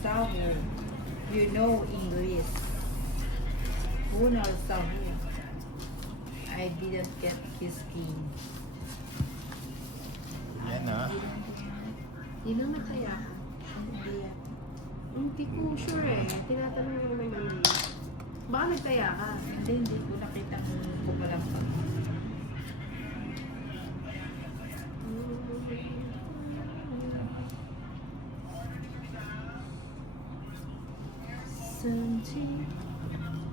Sahu. You know English. Bunal Sahu. I didn't get his key. Yan ah. Hindi na kaya. Hindi. Hindi ko sure eh. Tinatanong mo naman. Baka nagtaya ka. Hindi ko nakita kung pumalampak.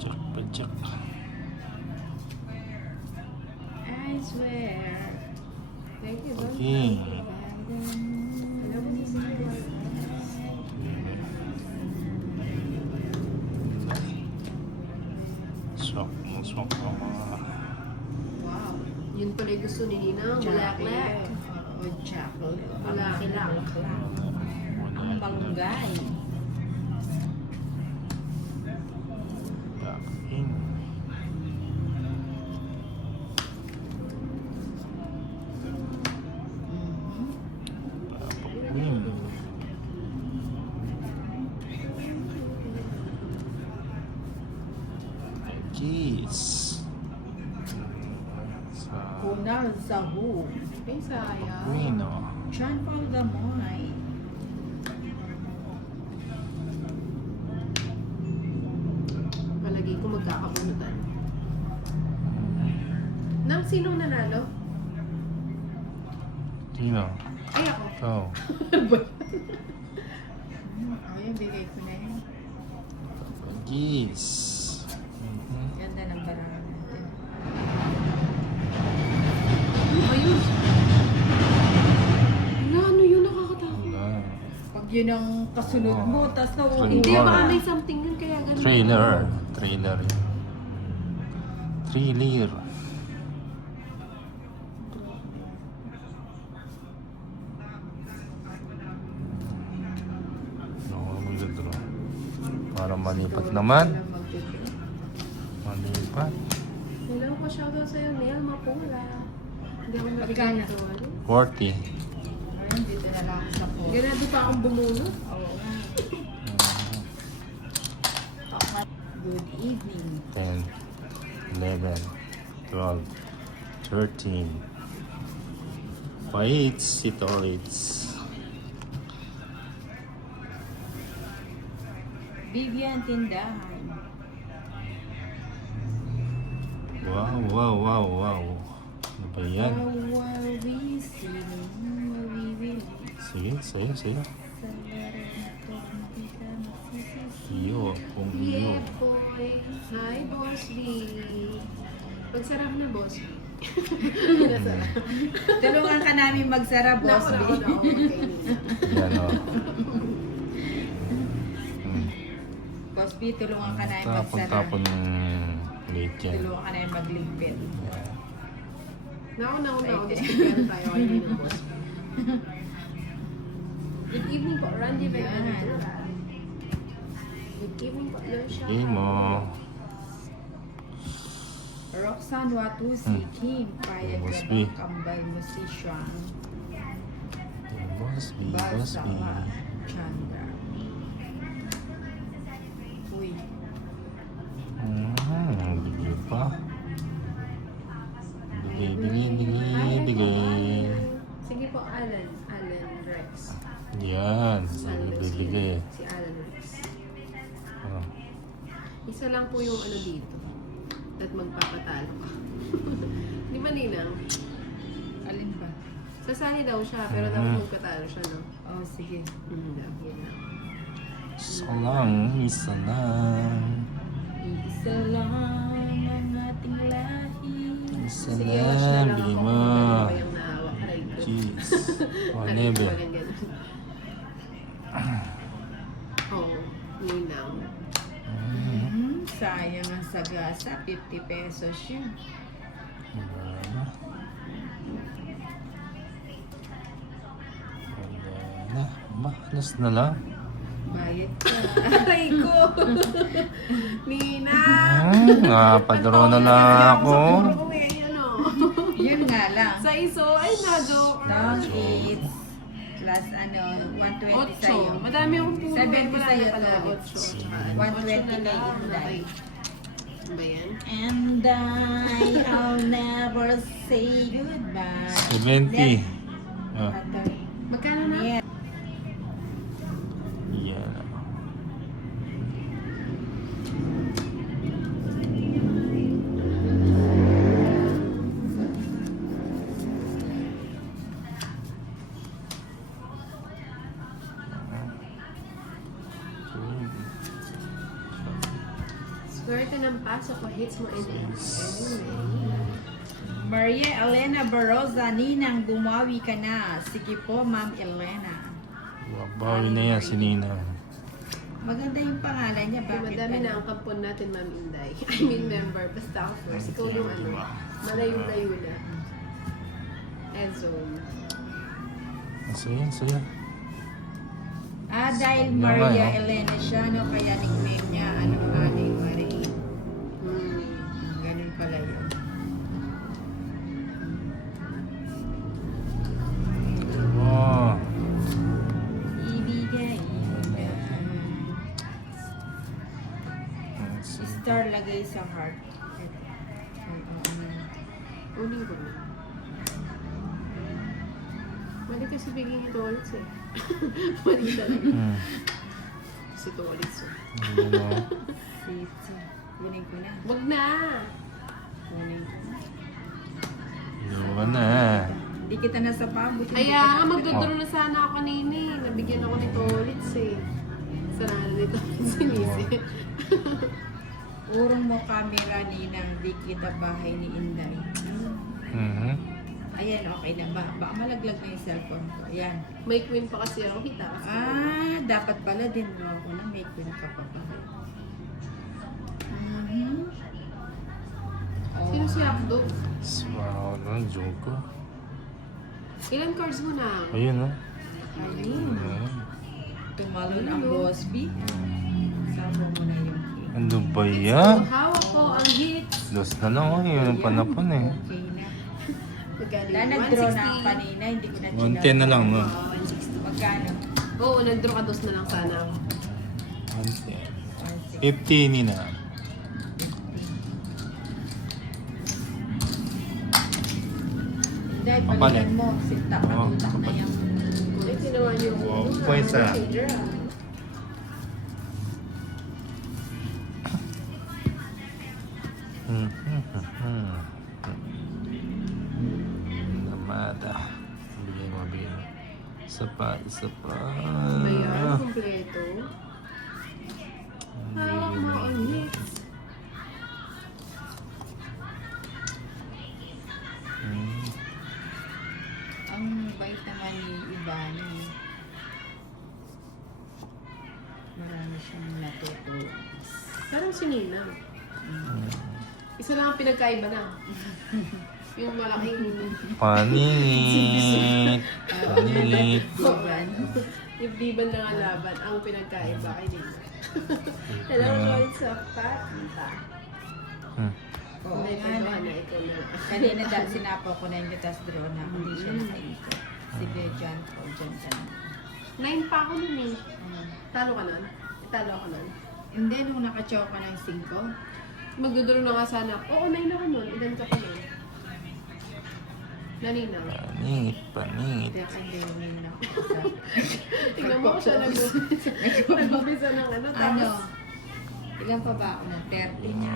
Check pa check. I swear. Thank you, Don. Okay. Alam mo si Swak mo mga. Wow. Yun pala yung gusto ni Nina. Bulaklak. O chocolate. Bulaklak. Ang banggay. Back in. Back in. Keys. Sa Bunal Sahu. Ay, sayang. Queen, oh. John Paul Gamoy. Palagi ko magkakabunutan. Nang sinong nanalo? Sino? Ay, ako. Oh. Ayun, bigay ko na yun. Keys. Ganda ng barang natin. Ayun. Ano yun? Nakakatakot. Wala. Pag yun ang kasunod mo, tas Three Hindi, more. baka may something yun kaya ganun. Trailer. Trailer yun. Trailer. Oo, magdodro. Para malipat naman. Malipat. Hello pa shoutout sa'yo, Neil Mapula. Hindi ako Magkano? nabigyan ito. 40. Ayun, dito na lang ako sa po. Ganado pa akong bumunot. Oo nga. Good evening. 10, 11, 12, 13. Fights, sitolits. Vivian Tindahan. Wow, wow, wow, wow. Ano ba yan? How are we singing? We will Sige, sayo, sayo. Iyo, kung iyo. Yeah, boy. Hi, Boss B. Pagsarap na, Boss B. Nasarap. Tulungan ka namin magsara, Boss B. Nako, magkay Nina. Yan o. Boss B, tulungan ka namin magsara. Tapon-tapon yung late yan. Tulungan ka namin magligpit. Nauna. Diskutihan tayo kay Nina, Boss B. Good evening po, Randy Ventura. Good evening po, Lucia. Sige mo. Roxanne Watusi, Kim, payag Boss ka B. bang kambal mo si Sean? Boss B, Boss B. Balsawa, Chandra. Uy, Bigay pa. Bigay. Sige po, Alan Rex. Yan, Alan Rex. bigay. Si Alan Rex. Oh. Isa lang po yung ano dito. At magpapatalo ka. Di ba, Ninang? alin ba? Sasali daw siya, pero dapat magpatalo siya, no? Oh, sige. Yun lang. Isa lang. Isa lang ang ating lahi. Isa Sige, watch na lang, lang bigay ako mo. kung ano ba yung nahawak. Aray ko. Jeez. Oh, Aray ko, nebe. ganun. Oh, Ninang. Sayang ang sagasa, 50 pesos yun. Wala na. Mahalas na lang. Bayad ka. Aray ko! Ninang! Napadro na lang ako. Yun nga lang. Sa iso, ay na-joke. Don't eat. Plus ano, 120 sa'yo. Madami akong puno. 70 Wala sa'yo na pala, to. 8. 120 kay Inday. Ano ba yan? And I'll never say goodbye. 70. Oh, Magkano na? Yeah. yan. Swerte ng pasok ko, hits mo and anyway. Maria Elena Baroza, Ninang, bumawi ka na. Sige po, Ma'am Elena. Bawi na yan si Nina. Maganda yung pangalan niya. Bakit Madami pala? na ang kampon natin, Ma'am Inday. I mean, member. Basta ako first. Ikaw yung ano, malayo-layo na. Edzone. Ang saya, ang saya. Ah, dahil Naman, Maria no? Elena siya, no? Kaya nickname niya, ano, Anay Marie. Hmm. Ganun pala yun. Wow. Ibigay. Ang saya. Star lagay sa heart. Uling ko na. Mali kasi bigyan ni Tolitz eh. Mali talaga. Si Tolitz eh. Ano? Safety. Kunin ko na. Wag na! Kunin ko na. Iwan na. Hindi kita nasa pabot. Kaya nga, magdodoro na sana ako kanina eh. Nabigyan ako ni Tolitz eh. Sarado ni Tolitz si Nisi. Urong mo camera Ninang, di kita bahay ni Inday. Mhm. Ayan, okay na ba? Baka malaglag na yung cellphone ko. Ayan. May queen pa kasi ako. Kita kasi. Dapat pala din mo ako na may queen ka pa ba? Sino si Abdo? Wow, na, joke. Ilan cards mo na? Ayun, no? Ayun. Ayun. Tumalon ang Boss B. Sabo mo na yung cake. Ano ba yan? Hawak ko ang hits. Dos na lang, oh. Yun ang panapon, eh. Okay na. Magkano Wala, yun? nag-draw na 160. ako kanina. Hindi ko na 110 na lang, no? 160. Magkano? Oo, nag-draw ka dos na lang sana. 110. 50 Nina. Dahil Mapalit. palitan mo. Sinta, Oo, matutak na yung Ay, ginawa niyo. Wow, points na. Namada. Bigay mo, bigay mo. Isa pa, isa pa. Bayan, kompleto. Hawak mo ang hits. ang bait naman ni Ivani. Marami siyang natuto. Parang si Nina. Isa lang ang pinagkaiba na. Yung malaking Paninit. Paninit. Ivan. ibdiban na nga laban. Ang pinagkaiba kay Nina. Hello, Joy sa Patita. Oo, May nga pagkawa na. na ikaw na. Kanina sinapo ko na yung gatas draw na hindi siya nakaikot. Sige, John po, John ka na. 9 pa ako nun eh. Talo ka nun? Talo ako nun. Hindi, nung nakachow ka ng 5, Magduduro na nga sana ako. Oo, 9 ako nun. Ilan ka pa nun? Nanina. Paningit, paningit. kaya hindi yung ako. Tingnan mo siya nag-umpisa ng ano. Ano? Tapos, Ilan pa ba ako na? 30 na.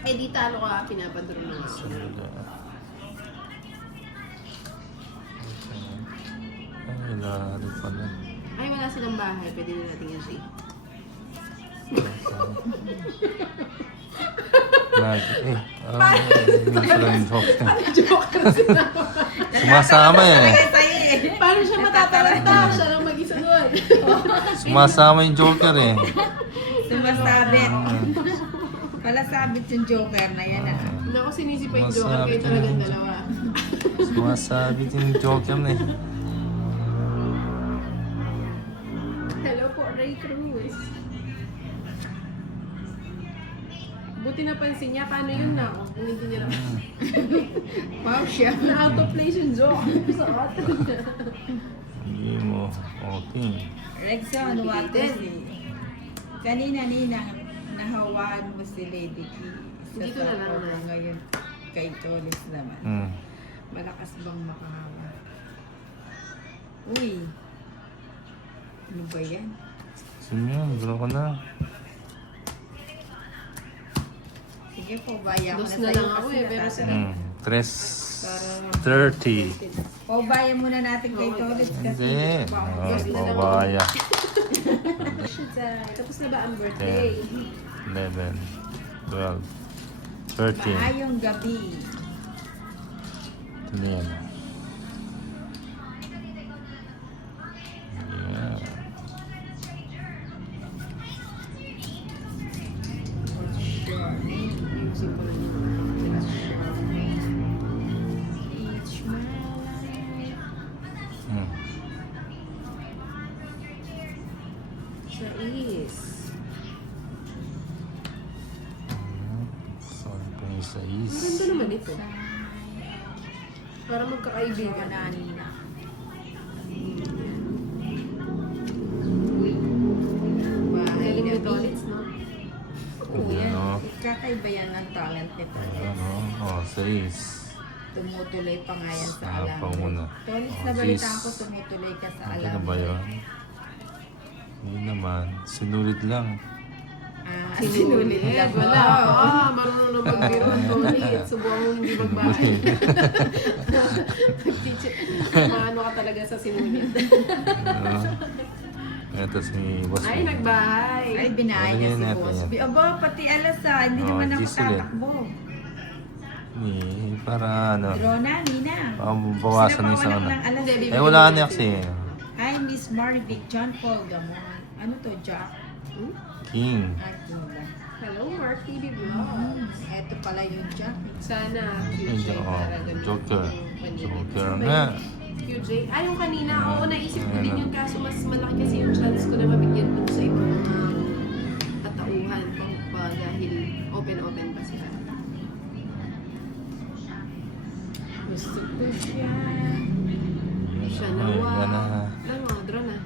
eh di talo ka, pinapaduro na nga ako. Ay, lalo pala. Ay, wala silang bahay. Pwede na natin yan siya. Lagi, eh. Hindi sila yung joke. Joker sila. Sumasama eh. Paano siya matataranta? Siya lang mag-isa doon. Sumasama yung joker eh. Sumasabit. Pala sabit yung joker na yan ah. Naku, sinisi pa yung Joker. Kayo talagang dalawa. Sumasabit yung joker na eh. Hello po, Ray Cruz. Buti napansin niya, paano yun na? Kung hindi niya naman. Wow siya. Na out of place yung Joker. Sa atin. Hindi mo. Okay. Rexon, Watusi. Kanina ninang nahawaan mo si Lady Key. Dito na lang na. Ngayon kay Tolis naman. Hmm. Malakas bang makahawa? Uy! Ano ba yan? Sige, gano'n ka na. Sige po, baya ko Dos na na sa'yo lang ako kasi eh, pero natatanda. 3:30. Paubaya muna natin kay Tolis kasi Hindi. Pabaya. Tapos na ba ang birthday? 11, 12, 13. maayong gabi. Ito na yan. Yeah. Sure. Ayusin ko lang yun. It's my life. Hmm. Sa is. Sorry po yung sa Maganda is. naman ito. Para magkakaibigan. Nina. Galing Bahay ni na Tolits, no? Oo, yan. Ano? Kakaiba yan ang talent ni Tolis. Ano? Oh, sa is. Tumutuloy pa nga yan sa Ah, alam. pauna. Tolis, Oh, nabalitaan sis. ko tumutuloy ka sa Okay alam. na ba yun? Hindi naman. Sinulit lang. Ah, Sinulit. sinulit lang. Wala. Ah, marunong na magbiro ang Tolits. Subukan mo hindi magbahay. Teacher, maano ka talaga sa sinulit. Ito si Boss Ay, Mo. nagbahay. Ay, binahay niya si Ano yan, Boss yan? B. Aba, pati alas hindi Oh, naman ako Giseline. tatakbo. Para ano. Drona, Nina. Bawasan na Sino isang pa ano. walang alas? Hindi, Eh, wala ka na kasi. Hi, Miss Marvick, John Paul Gamon. Ano to, Jack? Hmm? King. Akula. Hello, Mark TV Vlogs. Ito pala yung Jack. Sana Ay, QJ para ganun. Joker. yung pandinig. Joker Sabay, nga. QJ. Ay, yung kanina. Oo, naisip ko din yung kaso mas malaki kasi yung chance ko na mabigyan dun sa ibang mga katauhan pa dahil open-open pa sila. Gusto ko siya. Siya Ay, nawa. yan na. Lang, draw na.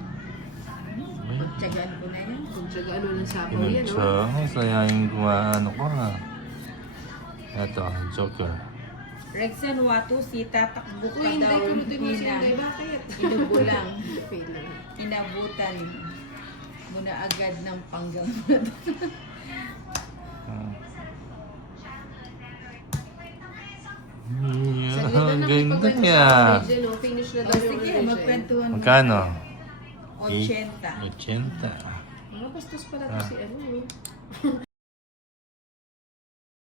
Pagtsagaan ko na yan. Kung tiyaga ano ng sapaw yan, Pinunsa. no? Sayang kumaano ko ha. Ito, Joker. Rexen Watusi, tatakbo ka Uy, hindi daw. ko din mo Nina. sinunday. Bakit? Inubo lang. Wait lang. Inabutan mo na agad ng panggamot. Saglit na Ang lang ganda ipagkwento niya. sa origin, no? Finish na O daw yung sige, origin. magkwentuhan mo. Magkano? 80. 80. Mga bastos pala to si ano, no?